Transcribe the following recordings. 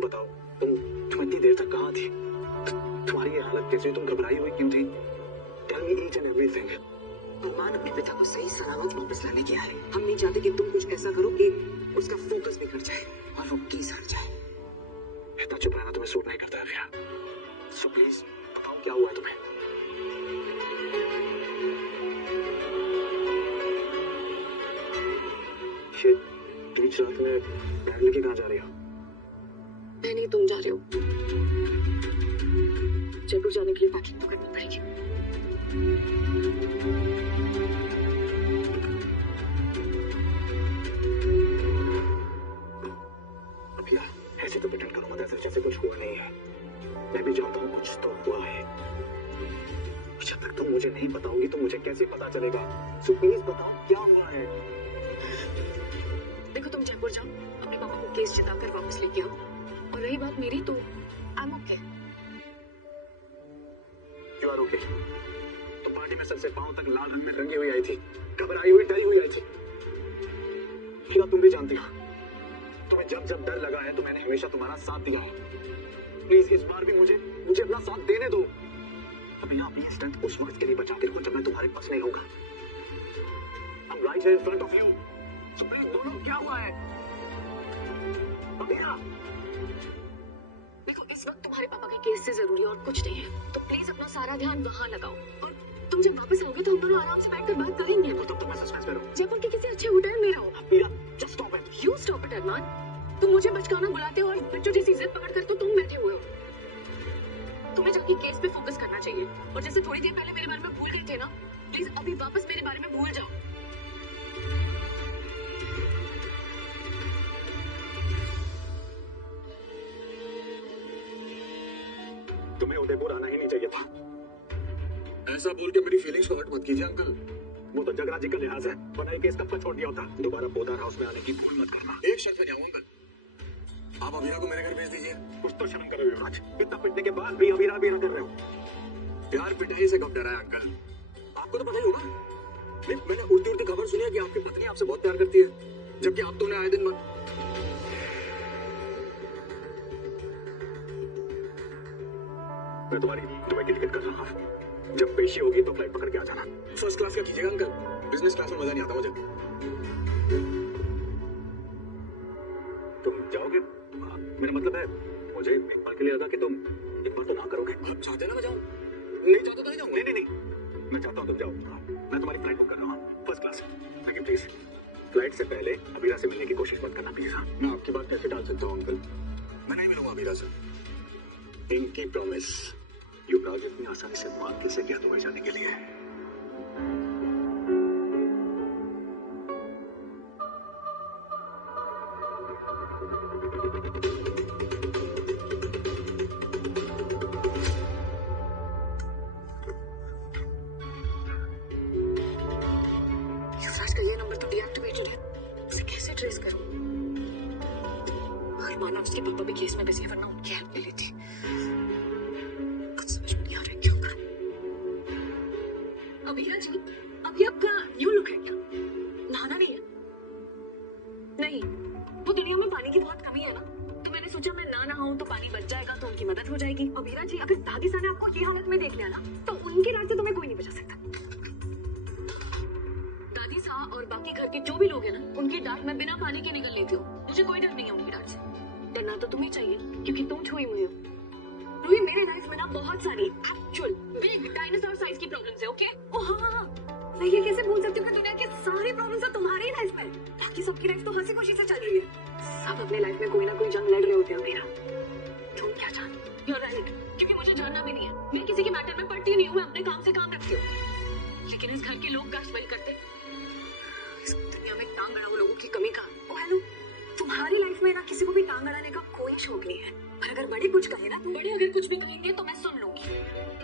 अब बताओ, तुम इतनी देर तक कहाँ थी? तुम्हारी ये हालत कैसी? तुम घबराई हुई क्यों थी? Tell me each and everything. अरमान अपने पिता को सही सलामत वापस लाने के आए। हम नहीं चाहते कि तुम कुछ ऐसा करो कि उसका फोकस बिगड़ जाए और वो केस हट जाए। इतना चुप रहना तुम्हें सूट नहीं करता है फिर। सो प्लीज बताओ क्या हुआ है तुम्हें? ये बीच रात में बैग लेके कहाँ जा रही हो? मैं नहीं, तुम जा रहे हो। जयपुर जाने के लिए पैकिंग तो करनी पड़ेगी। अभिया, ऐसे तो प्रिटेंड करो मत, ऐसे जैसे कुछ हुआ नहीं है। मैं भी जानता हूँ कुछ तो हुआ है। जब तक तुम मुझे नहीं बताओगी तो मुझे कैसे पता चलेगा? सो प्लीज बताओ क्या हुआ है? देखो, तुम जयपुर जाओ, अपने पापा को केस जिताकर वापस लेके आओ। और रही बात मेरी, तो I am okay. You are okay? तो पार्टी में सर से पांव तक लाल रंग में रंगी हुई आई थी, घबराई हुई, डरी हुई आई थी। क्या तुम भी जानती हो, तुम्हें जब जब डर लगा है तो मैंने हमेशा तुम्हारा साथ दिया है। प्लीज इस बार भी मुझे अपना साथ देने दो। अब यहाँ अपनी स्ट्रेंथ उस वक्त के लिए बचा के रखो जब मैं तुम्हारे पास नहीं होगा। I'm right here in front of you. So please बोलो क्या हुआ है? अभिया, देखो, इस वक्त तुम्हारे पापा के केस से जरूरी और कुछ नहीं है, तो प्लीज अपना सारा ध्यान वहाँ लगाओ। और तुम जब वापस आओगे तो हम दोनों आराम से बैठकर बात करेंगे। तो तब तक मैं सस्पेंस में रहूं। जयपुर के किसी अच्छे होटल में रहो। अभिया, just stop it. You stop it, अरमान। तुम मुझे बचकाना बुलाते हो और बच्चों जैसी जिद पकड़ कर तो तुम बैठे हुए हो। तुम्हें जाके केस पे फोकस करना चाहिए। और जैसे थोड़ी देर पहले मेरे बारे में भूल गए थे ना, प्लीज अभी वापस मेरे बारे में भूल जाओ। तुम्हें उदयपुर आना ही नहीं चाहिए था। ऐसा बोल के मेरी फीलिंग्स को हर्ट मत कीजिए अंकल। वो तो जगरा जी का लिहाज है, वरना ये केस कब तक छोड़ दिया होता। दोबारा पोदार हाउस में आने की भूल मत करना। एक शर्त पे जाऊं अंकल, आप अबीरा को मेरे घर भेज दीजिए। कुछ तो शर्म करो युवराज, इतना पिटने के बाद भी अबीरा कर रहे हो। प्यार पिटाई से कब डरा है अंकल? आपको तो पता ही होगा। मैंने उड़ती उड़ती खबर सुनी है कि आपकी पत्नी आपसे बहुत प्यार करती है, जबकि आप तो उन्हें आए दिन मैं तुम्हें टिकट कर रहा हूँ। जब पेशी होगी तो फ्लाइट पकड़ के आ जाना। फर्स्ट क्लास का कीजिएगा अंकल, बिजनेस क्लास में मजा नहीं आता मुझे। तुम जाओगे? मेरा मतलब है, मुझे एक बार के लिए लगा कि तुम एक बार तो ना करोगे। आप चाहते ना मैं जाऊँ? नहीं चाहता तो नहीं जाऊँगा। नहीं, मैं चाहता हूँ तुम जाओ। मैं तुम्हारी फ्लाइट बुक कर रहा हूँ, फर्स्ट क्लास। लेकिन प्लीज फ्लाइट से पहले अबीरा से मिलने की कोशिश मत करना प्लीज। मैं आपकी बात कैसे टाल सकता हूँ अंकल? मैं नहीं मिलूंगा अबीरा से। इनकी प्रॉमिस युवराज इतनी आसानी से मान कैसे गया तुम्हें जाने के लिए? युवराज का ये नंबर तो डीएक्टिवेटेड है, इसे कैसे ट्रेस करूं? और माना उसके पापा भी केस में बिजी है, वरना उनकी हेल्प ले लेती। अभिया जी, अभी आपका यूं लुक है क्या? नहाना नहीं है? नहीं, वो दुनिया में पानी की बहुत कमी है ना, तो मैंने सोचा मैं ना नहाऊं तो पानी बच जाएगा, तो उनकी मदद हो जाएगी। अभिया जी, अगर दादी सा ने आपको ये हालत में देख लिया ना, तो उनकी रात से तुम्हें कोई नहीं बचा सकता। दादी सा और बाकी घर के जो भी लोग हैं ना, उनकी डांट मैं बिना पानी के निकल लेती हूँ। मुझे कोई डर नहीं है उनकी डांट से। डरना तो तुम्हें चाहिए, क्योंकि तुम छुई हुई हो। रूही, मेरे लाइफ में ना बहुत सारी एक्चुअल बिग डायनासोर साइज की प्रॉब्लम्स है, ओके? ओ हाँ, मैं ये कैसे भूल सकती हूँ कि दुनिया की सारी प्रॉब्लम्स तो तुम्हारी ही लाइफ में। बाकी सबकी लाइफ तो हंसी खुशी से चल रही है। सब अपने लाइफ में कोई ना कोई जंग लड़ रहे होते हैं। मेरा तुम क्या जानते? You're right, क्योंकि मुझे जानना भी नहीं है। मैं किसी के मैटर में पड़ती नहीं हूँ, मैं अपने काम से काम रखती हूँ। लेकिन इस घर के लोग गश्त वही करते। इस दुनिया में टांग अड़ाऊ लोगों की कमी का। ओ हेलो, तुम्हारी लाइफ में ना किसी को भी टांग अड़ाने का कोई शौक नहीं है। पर अगर बड़े कुछ कहे ना, बड़े अगर कुछ भी कहेंगे तो मैं सुन लूंगी।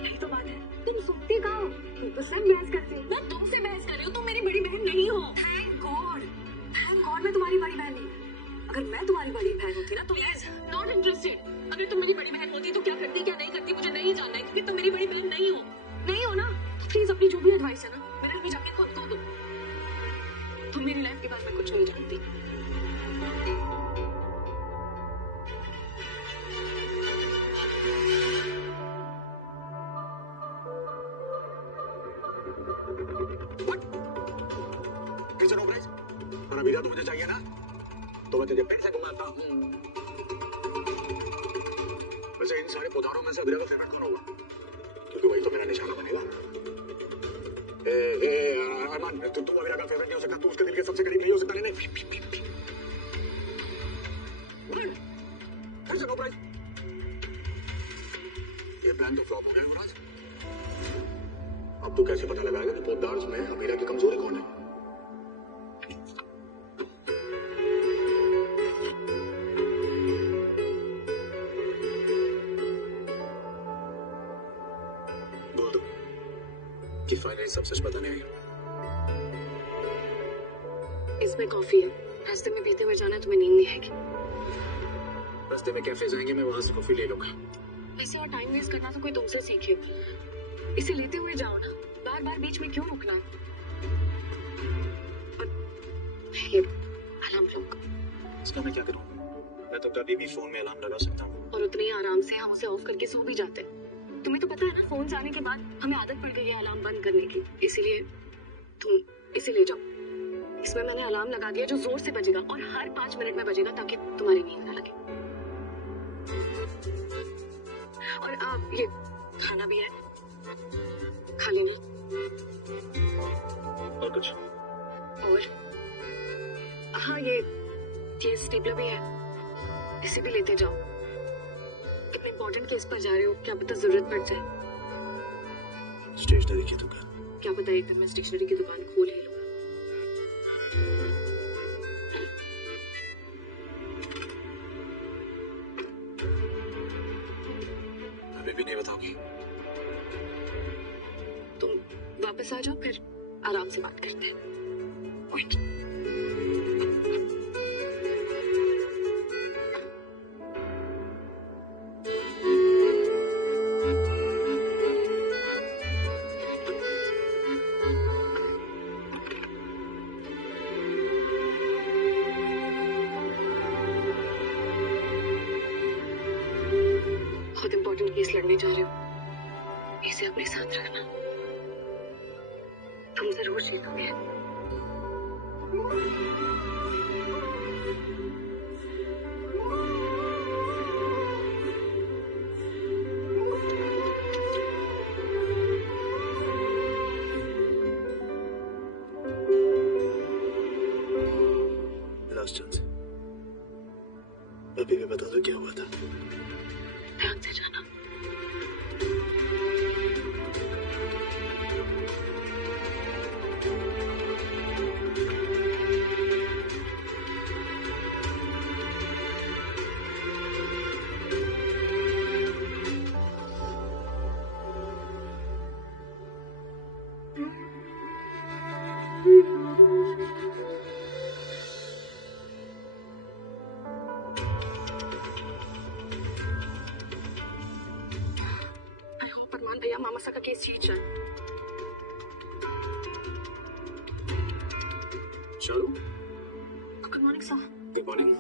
यही तो बात है, तुम सुनती कहाँ हो? तुम तो सब बहस करती हो। मैं तुमसे बहस कर रही हूँ, तुम मेरी बड़ी बहन नहीं हो। थैंक गॉड मैं तुम्हारी बड़ी बहन नहीं हूँ। अगर मैं तुम्हारी बड़ी बहन होती ना, तो यस, नॉट इंटरेस्टेड। अगर तुम मेरी बड़ी बहन होती तो क्या करती क्या नहीं करती मुझे नहीं जानना है, क्योंकि तुम मेरी बड़ी बहन नहीं हो ना। प्लीज अपनी जो भी एडवाइस है ना, मेरे भी जाके खुद को दो। तुम मेरी लाइफ के बारे में कुछ नहीं जानती। वीजा तो मुझे चाहिए ना, तो मैं तुझे फिर से घुमाता हूँ। वैसे इन सारे पौधारों में से अबीरा का फेवरेट कौन होगा? क्योंकि वही तो मेरा निशाना बनेगा। अरमान, तू अबीरा का फेवरेट नहीं हो सकता, तू उसके दिल के सबसे करीब नहीं हो सकता। नहीं फिर से नो प्राइस। ये प्लान तो फ्लॉप हो गया युवराज। अब तो कैसे पता लगाएगा कि पौधार्स में अबीरा की कमजोरी कौन है? बोल दो कि फाइनली सब सच बताने आई हो। इसमें कॉफी है, रास्ते में पीते हुए जाना, तुम्हें नींद नहीं आएगी। रास्ते में कैफे जाएंगे, मैं वहां से कॉफी ले लूंगा। वैसे और टाइम वेस्ट करना तो कोई तुमसे सीखे। इसे लेते हुए जाओ ना, बार बार बीच में क्यों रुकना? और ये अलार्म क्लॉक, इसका मैं क्या करूं? मैं तो कभी भी फोन में अलार्म लगा सकता हूँ। और उतने ही आराम से हम उसे ऑफ करके सो भी जाते हैं। तुम्हें तो पता है ना, फोन जाने के बाद हमें आदत पड़ गई है अलार्म बंद करने की। इसीलिए तुम इसे ले जाओ। इसमें मैंने अलार्म लगा दिया जो जोर से बजेगा और हर 5 मिनट में बजेगा, ताकि तुम्हारी नींद ना लगे। और आप ये खाना भी है, खा लेना। और कुछ? और हाँ, ये स्टेपलर भी है, इसे भी लेते जाओ। इतने इम्पोर्टेंट केस पर जा रहे हो, क्या पता जरूरत पड़ जाए। स्टेशनरी की दुकान? क्या पता एक दिन मैं स्टेशनरी की दुकान खोल ही लूं। अभी भी नहीं बताओगी? तुम वापस आ जाओ, फिर आराम से बात करते हैं। Wait. बहुत इम्पोर्टेंट केस लड़ने जा रहे हो, इसे अपने साथ रखना। तुम जरूर जीतोगे। लास्ट चांस, अभी भी बता दो क्या हुआ था। ध्यान से जाना। आई होप अरमान भैया मामासा का केस जीत जाए। Sharu, good morning sir. Good morning.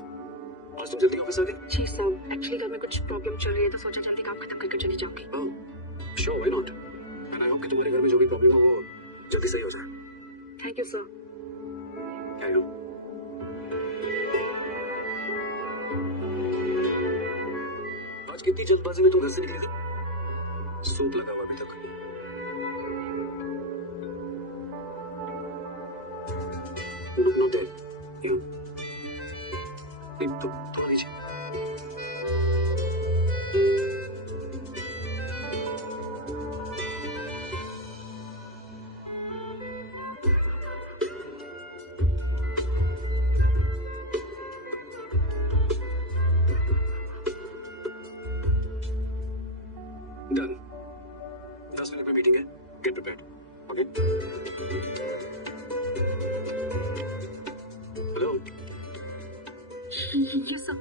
आज तुम जल्दी ऑफिस आ गए? जी सर, एक्चुअली घर में कुछ प्रॉब्लम चल रही है, तो सोचा जल्दी काम खत्म करके चली जाऊंगी। Oh, sure, why not. And I hope कि तुम्हारे घर में जो भी प्रॉब्लम हो वो जल्दी सही हो जाए। Thank you sir. Carry on. आज कितनी जल्दबाजी में तुम घर से निकली थी? सूप लगा हुआ अभी तक। Look, not there. You. नहीं, तो आ लीजिए। Done. 10 मिनट में मीटिंग है। Get prepared. Okay? Hello. Yes sir.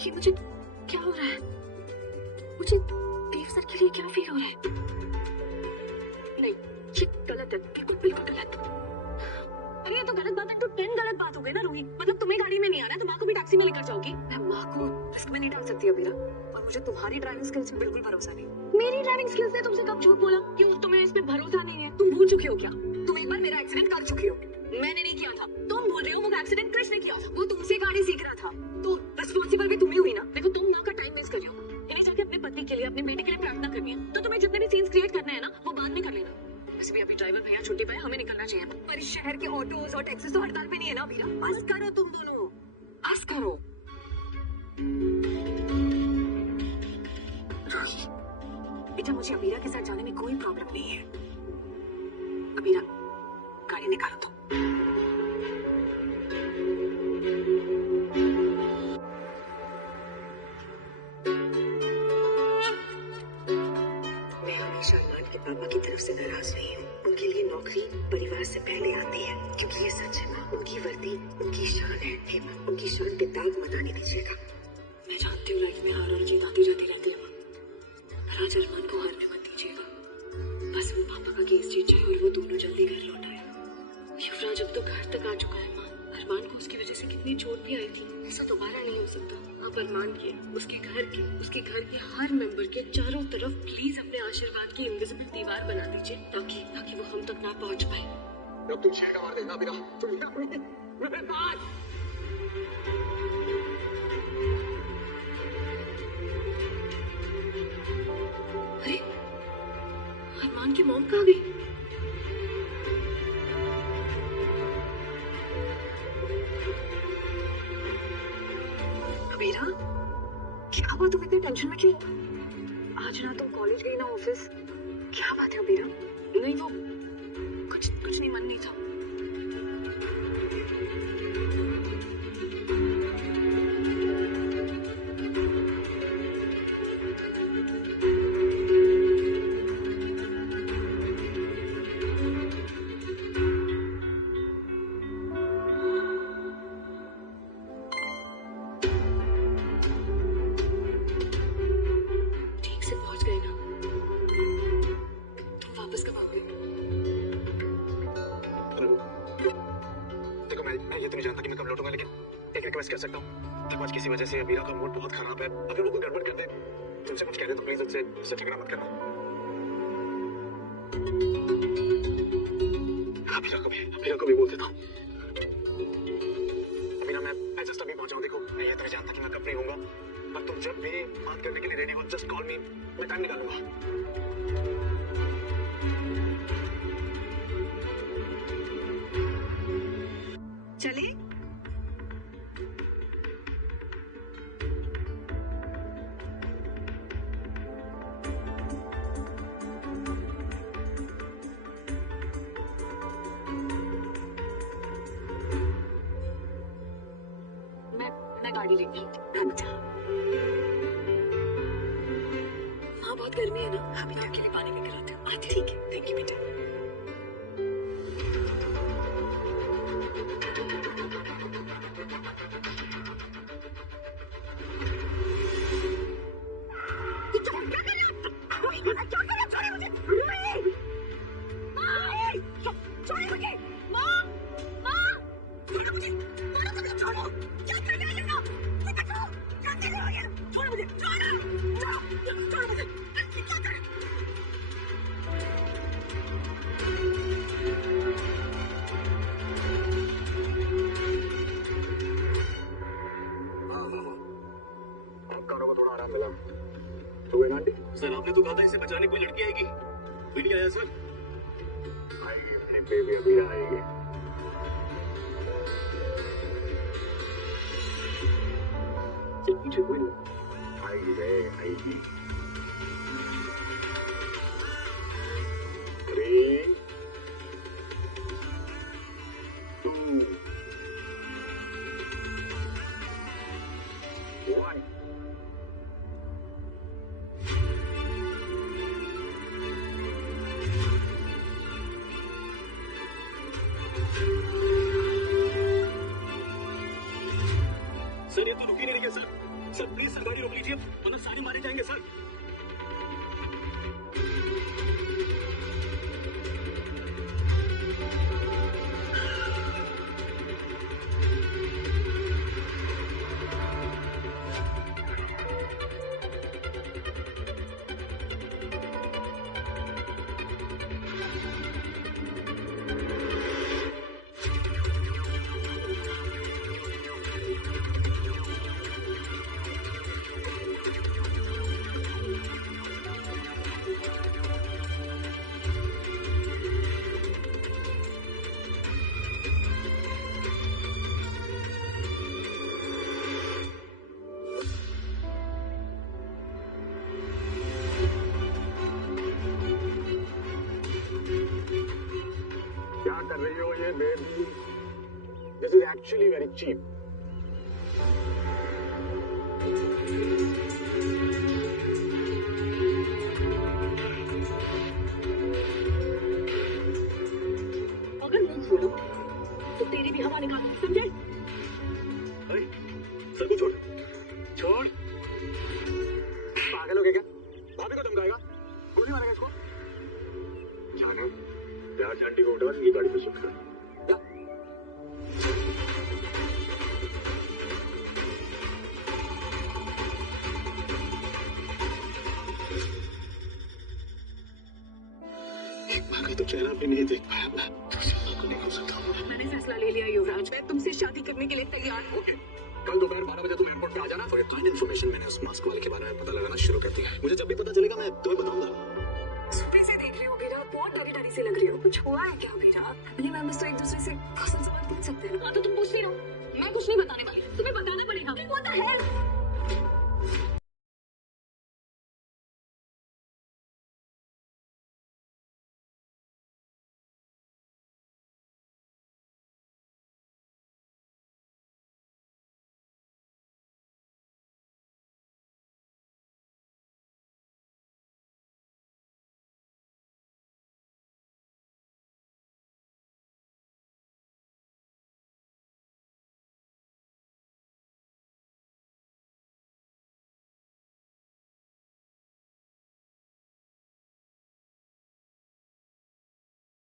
ये मुझे क्या हो रहा है? मुझे देव सर के लिए क्या फील हो रहा है? नहीं, ये गलत है, बिल्कुल बिल्कुल गलत। अरे ये तो गलत बात है, तो 10 गलत बात हो गई ना रूही। मतलब तुम्हें गाड़ी में नहीं आना है तो माँ को भी टैक्सी में लेकर जाओगी? मैं माँ को रिस्क में नहीं डाल सकती अबीरा। मुझे तुम्हारी ड्राइविंग स्किल्स पे बिल्कुल भरोसा नहीं। मेरी ड्राइविंग स्किल्स ने तुमसे कब झूठ बोला? क्यों तुम्हें इस पे भरोसा नहीं है? तुम भूल चुके हो क्या? तुम एक बार मेरा एक्सीडेंट कर चुके हो। मैंने नहीं किया था, तुम बोल रहे हो। वो एक्सीडेंट कृष्ण ने किया, वो तुमसे गाड़ी सीख रहा था, तो रिस्पॉन्सिबल भी तुम ही हुई ना। देखो तुम ना का टाइम वेस्ट कर रही हो। इन्हें जाके अपने पति के लिए, अपने बेटे के लिए प्रार्थना करनी है, तो तुम्हें जितने भी सीन्स क्रिएट करने हैं ना, वो बाद में कर लेना। वैसे भी अभी ड्राइवर भैया छुट्टी पे, हमें निकलना चाहिए। पर इस शहर के ऑटोज और टैक्सीज तो हड़ताल पे नहीं है ना अबीरा? बस करो तुम दोनों, बस करो। बेटा मुझे अबीरा के साथ जाने में कोई प्रॉब्लम नहीं है। अबीरा गाड़ी निकालो तो। मैं हमेशा अरमान के पापा की तरफ से नाराज रही हूँ। उनके लिए नौकरी परिवार से पहले आती है, क्योंकि ये सच है माँ। उनकी वर्दी उनकी शान है। हे माँ, उनकी शान पे दाग मत आने दीजिएगा। मैं जानती हूँ लाइफ में हार और जीत आती जाती रहती है माँ, पर आज अरमान को हारने मत दीजिएगा। बस वो पापा का केस जीत जाए और वो दोनों जल्दी घर लौट आए। युवराज अब तो घर तक आ चुका है माँ। अरमान को उसकी वजह से कितनी चोट भी आई थी। ऐसा दोबारा नहीं हो सकता। आप अरमान के, उसके घर के हर मेंबर के चारों तरफ प्लीज अपने आशीर्वाद की इनविजिबल दीवार बना दीजिए, ताकि वो हम तक ना पहुंच पाए। अब तुम छेका मार देना बिना तुम मेरे पास। अरे अरमान की मॉम कहाँ गई? अबीरा क्या हुआ? तुम इतने टेंशन में क्यों? आज ना तुम कॉलेज गई ना ऑफिस, क्या बात है अबीरा? नहीं वो कुछ नहीं, मन नहीं था। कर सकता हूँ। आज किसी वजह से अबीरा का मूड बहुत खराब है। अगर वो कोई गड़बड़ कर दे, तुमसे कुछ कह दे तो प्लीज उससे झगड़ा मत करना। अबीरा को भी बोल देता हूँ। अबीरा मैं जस्ट अभी पहुंचा हूँ। देखो मैं ये तो नहीं जानता कि मैं कब फ्री होऊंगा, पर तुम जब भी बात करने के लिए रेडी हो जस्ट कॉल मी, मैं टाइम निकालूंगा। चले मैं गाड़ी लेती हूँ। अच्छा हाँ, बहुत गर्मी है ना। हाँ बेटा, आपके लिए पानी लेकर आती हूँ। हाँ ठीक है, थैंक यू बेटा। थोड़ा आराम मिला। सर आपने तो कहा था इसे बचाने कोई लड़की आएगी, कोई नहीं आया सर। आएगी अपने बेबी अबीरा आएगी। पीछे कोई नहीं आएगी रे, आएगी। 3, 2, 1। सर ये तो रुक ही नहीं रही है सर। सर प्लीज सर गाड़ी रोक लीजिए, वरना सारे मारे जाएंगे sir. This is actually very cheap. अगर मुंह खोलो तो तेरी भी हवा निकाल, समझे? अरे सर को छोड़ छोड़। पागल हो गया क्या? भाभी को धमकाएगा, गोली मारेगा इसको। जाने प्यार से आंटी को उठा इनकी गाड़ी पे शिफ्ट कर। एक बार का तो चेहरा भी नहीं देख पाया मैं, दूसरी को नहीं हो सकता। मैंने फैसला ले लिया युवराज, मैं तुमसे शादी करने के लिए तैयार हूँ। ओके, कल दोपहर 12 बजे तुम एयरपोर्ट पे आ जाना। फॉर योर काइंड इन्फॉर्मेशन मैंने उस मास्क वाले के बारे में पता लगाना शुरू कर दिया है। मुझे जब भी पता चलेगा मैं तुम्हें बताऊंगा। सुबह से देख रही हो विराट, बहुत डरी डरी से लग रही हो। कुछ हुआ है क्या विराट? ये मेंबर्स तो एक दूसरे से फसल सवाल पूछ सकते हैं। हाँ तो तुम पूछती रहो, मैं कुछ नहीं बताने वाली, तुम्हें बताना पड़ेगा। What the hell?